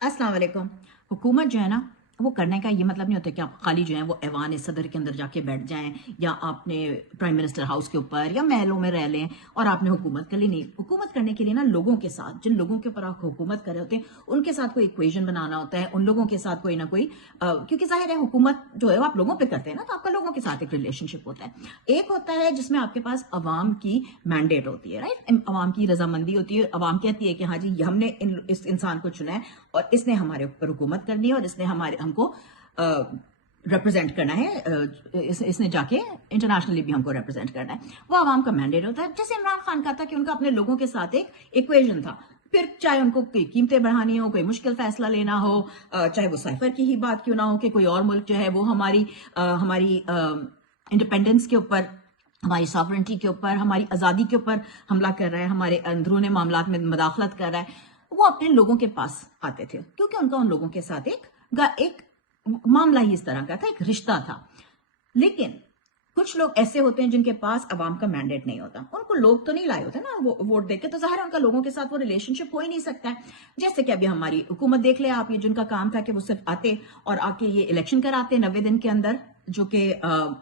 अस्सलाम वालेकुम। हुकूमत जो है ना, वो करने का ये मतलब नहीं होता कि आप खाली जो है वो ऐवान सदर के अंदर जाके बैठ जाएं या आपने प्राइम मिनिस्टर हाउस के ऊपर या महलों में रह लें और आपने हुकूमत कर ली। नहीं, हुकूमत करने के लिए ना लोगों के साथ, जिन लोगों के ऊपर आप हुकूमत कर रहे होते हैं उनके साथ कोई इक्वेशन बनाना होता है, उन लोगों के साथ कोई ना कोई क्योंकि जाहिर है हुकूमत जो है वो आप लोगों पे करते हैं ना, तो आपका लोगों के साथ एक रिलेशनशिप होता है। एक होता है जिसमें आपके पास अवाम की मैंडेट होती है, राइट, अवाम की रजामंदी होती है, अवाम कहती है कि हाँ जी हमने इस इंसान को चुना है और इसने हमारे ऊपर हुकूमत करनी है और इसने हमको रिप्रेजेंट करना है, इसने जाके इंटरनेशनली भी हमको रिप्रेजेंट करना है। वो आवाम का मैंडेट होता है। जैसे इमरान खान का था कि उनका अपने लोगों के साथ एक इक्वेशन था, फिर चाहे उनको कोई कीमतें बढ़ानी हो, कोई मुश्किल फैसला लेना हो, चाहे वो साइफर की ही बात क्यों ना हो कि कोई और मुल्क जो है वो हमारी इंडिपेंडेंस के ऊपर, हमारी सॉवरेंटी के ऊपर, हमारी आज़ादी के ऊपर हमला कर रहा है, हमारे अंदरूनी मामलात में मदाखलत कर रहा है, वो अपने लोगों के पास आते थे क्योंकि उनका उन लोगों के साथ एक मामला ही इस तरह का था, एक रिश्ता था। लेकिन कुछ लोग ऐसे होते हैं जिनके पास अवाम का मैंडेट नहीं होता, उनको लोग तो नहीं लाए होते ना वो वोट देके, तो जाहिर है उनका लोगों के साथ वो रिलेशनशिप हो ही नहीं सकता है। जैसे कि अभी हमारी हुकूमत देख ले आप, ये जिनका काम था कि वो सिर्फ आते और आके ये इलेक्शन कराते 90 दिन के अंदर, जो कि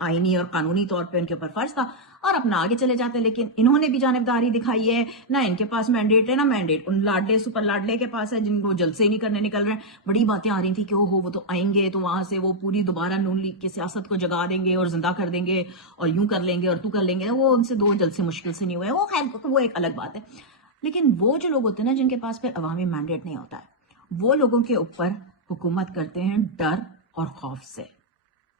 आईनी और कानूनी तौर पे उनके ऊपर फर्ज था, और अपना आगे चले जाते। लेकिन इन्होंने भी जानिबदारी दिखाई है, ना इनके पास मैंडेट है ना मैंडेट उन लाडले सुपर लाडले के पास है जिनको जलसे ही नहीं करने निकल रहे हैं। बड़ी बातें आ रही थी कि ओहो वो तो आएंगे तो वहां से वो पूरी दोबारा नून लीग की सियासत को जगा देंगे और जिंदा कर देंगे और यूं कर लेंगे और तू कर लेंगे। वो उनसे दो जलसे मुश्किल से नहीं हुए, वो खैर वो एक अलग बात है। लेकिन वो जो लोग होते हैं ना जिनके पास फिर अवामी मैंडेट नहीं होता है, वो लोगों के ऊपर हुकूमत करते हैं डर और खौफ से,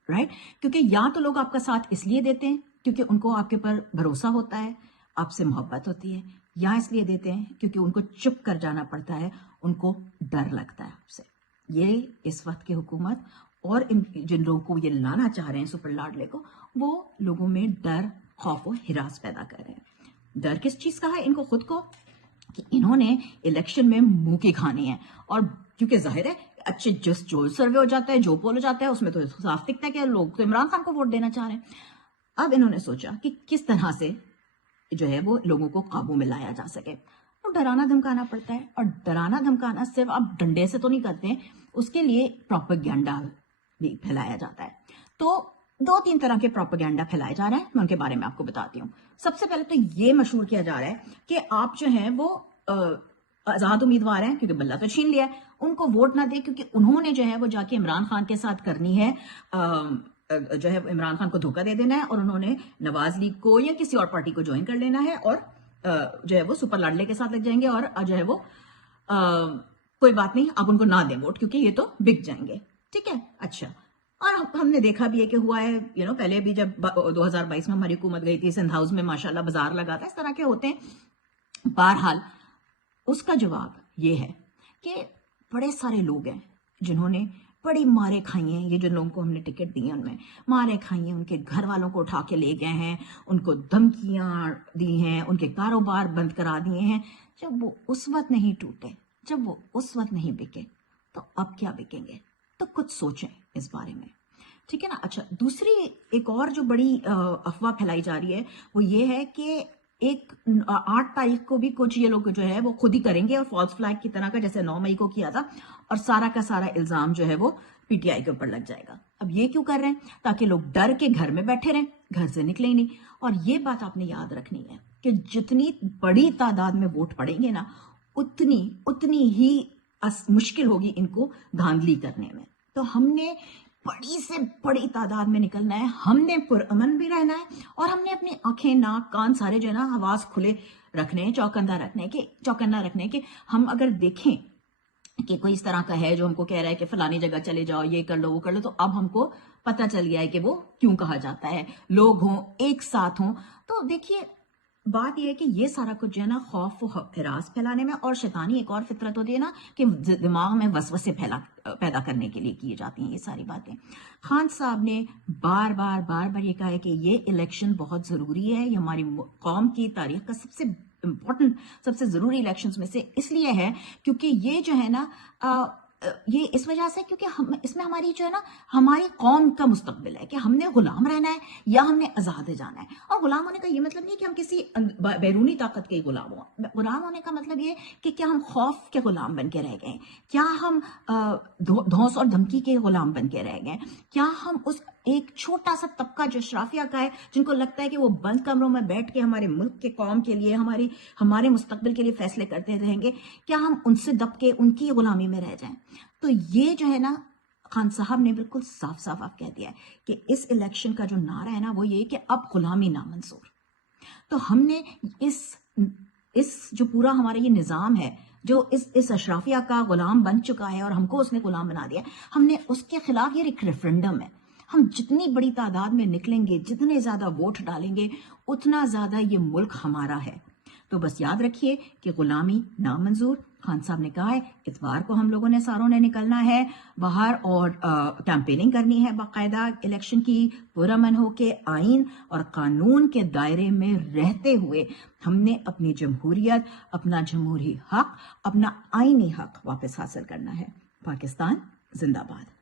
राइट। क्योंकि या तो लोग आपका साथ इसलिए देते हैं क्योंकि उनको आपके ऊपर भरोसा होता है, आपसे मोहब्बत होती है, या इसलिए देते हैं क्योंकि उनको चुप कर जाना पड़ता है, उनको डर लगता है आपसे। ये इस वक्त की हुकूमत और जिन लोगों को ये लाना चाह रहे हैं सुपर लाडले को, वो लोगों में डर, खौफ और हिरास पैदा कर रहे हैं। डर किस चीज का है इनको खुद को, कि इन्होंने इलेक्शन में मुंह की खानी है। और क्योंकि जाहिर है अच्छे जो सर्वे हो जाता है, जो पोल हो जाता है, उसमें तो साफ दिखता है कि लोग तो इमरान खान को वोट देना चाह रहे हैं। अब इन्होंने सोचा कि किस तरह से जो है वो लोगों को काबू में लाया जा सके, तो डराना धमकाना पड़ता है। और डराना धमकाना सिर्फ आप डंडे से तो नहीं करते हैं, उसके लिए प्रोपेगेंडा भी फैलाया जाता है। तो दो तीन तरह के प्रोपेगेंडा फैलाए जा रहे हैं, मैं उनके बारे में आपको बताती हूँ। सबसे पहले तो ये मशहूर किया जा रहा है कि आप जो है वो आजाद उम्मीदवार हैं क्योंकि बल्ला तो छीन लिया है, उनको वोट ना दे क्योंकि उन्होंने जो है वो जाके इमरान खान के साथ करनी है, जो है इमरान खान को धोखा दे देना है और उन्होंने नवाज लीग को या किसी और पार्टी को ज्वाइन कर लेना है और जो है वो सुपर लाडले के साथ लग जाएंगे और जो है वो कोई बात नहीं, आप उनको ना दें वोट क्योंकि ये तो बिक जाएंगे। ठीक है, अच्छा। और हमने देखा भी है कि हुआ है, पहले भी जब 2022 में हमारी हुकूमत गई थी, सिंध हाउस में माशाल्लाह बाजार लगा था, इस तरह के होते हैं। बहरहाल उसका जवाब ये है कि बड़े सारे लोग हैं जिन्होंने बड़ी मारे खाई हैं, ये जो लोगों को हमने टिकट दी है उनमें मारे खाई हैं, उनके घर वालों को उठा के ले गए हैं, उनको धमकियां दी हैं, उनके कारोबार बंद करा दिए हैं। जब वो उस वक्त नहीं टूटे, जब वो उस वक्त नहीं बिके, तो अब क्या बिकेंगे? तो कुछ सोचें इस बारे में, ठीक है ना। अच्छा, दूसरी एक और जो बड़ी अफवाह फैलाई जा रही है वो ये है कि 8 तारीख को भी कुछ ये लोग जो है वो खुद ही करेंगे और फॉल्स फ्लैग की तरह का, जैसे 9 मई को किया था, और सारा का सारा इल्जाम जो है वो पीटीआई के ऊपर लग जाएगा। अब ये क्यों कर रहे हैं? ताकि लोग डर के घर में बैठे रहें, घर से निकले ही नहीं। और ये बात आपने याद रखनी है कि जितनी बड़ी तादाद में वोट पड़ेंगे ना, उतनी उतनी ही मुश्किल होगी इनको धांधली करने में। तो हमने बड़ी से बड़ी तादाद में निकलना है, हमने पुरअमन भी रहना है और हमने अपनी आंखें, नाक, कान सारे जो है ना हवास खुले रखने हैं, चौकन्ना रखने के। हम अगर देखें कि कोई इस तरह का है जो हमको कह रहा है कि फलानी जगह चले जाओ, ये कर लो, वो कर लो, तो अब हमको पता चल गया है कि वो क्यों कहा जाता है, लोग हों, एक साथ हों। तो देखिए, बात यह है कि ये सारा कुछ जो है ना खौफ व हिरास फैलाने में, और शैतानी एक और फितरत होती है ना कि दिमाग में वसवसे पैदा करने के लिए की जाती हैं ये सारी बातें। खान साहब ने बार बार ये कहा है कि ये इलेक्शन बहुत जरूरी है, ये हमारी कौम की तारीख का सबसे इम्पोर्टेंट, सबसे जरूरी इलेक्शंस में से इसलिए है क्योंकि ये जो है ना یہ اس وجہ سے کیونکہ اس میں ہماری جو ہے نا ہماری قوم کا مستقبل ہے کہ ہم نے غلام رہنا ہے یا ہم نے آزاد جانا ہے. اور غلام ہونے کا یہ مطلب نہیں کہ ہم کسی بیرونی طاقت کے غلام ہوں. غلام ہونے کا مطلب یہ کہ کیا ہم خوف کے غلام بن کے رہ گئے, کیا ہم دھونس اور دھمکی کے غلام بن کے رہ گئے, کیا ہم اس ایک چھوٹا سا طبقہ جو اشرافیہ کا ہے, جن کو لگتا ہے کہ وہ بند کمروں میں بیٹھ کے ہمارے ملک کے قوم کے لیے ہمارے مستقبل کے لیے فیصلے کرتے رہیں گے, کیا ہم ان سے دب کے ان کی غلامی میں رہ جائیں. تو یہ جو ہے نا خان صاحب نے بالکل صاف صاف کہہ دیا ہے کہ اس الیکشن کا جو نعرہ ہے نا وہ یہ کہ اب غلامی نامنظور. تو ہم نے اس جو پورا ہمارا یہ نظام ہے جو اس اشرافیہ کا غلام بن چکا ہے اور ہم کو اس نے غلام بنا دیا, ہم نے اس کے خلاف یہ ایک ریفرنڈم ہے. ہم جتنی بڑی تعداد میں نکلیں گے, جتنے زیادہ ووٹ ڈالیں گے, اتنا زیادہ یہ ملک ہمارا ہے. تو بس یاد رکھیے کہ غلامی نامنظور. خان صاحب نے کہا ہے اتوار کو ہم لوگوں نے ساروں نے نکلنا ہے باہر اور کیمپیننگ کرنی ہے باقاعدہ الیکشن کی, پرامن ہو کے آئین اور قانون کے دائرے میں رہتے ہوئے ہم نے اپنی جمہوریت, اپنا جمہوری حق, اپنا آئینی حق واپس حاصل کرنا ہے. پاکستان زندہ باد.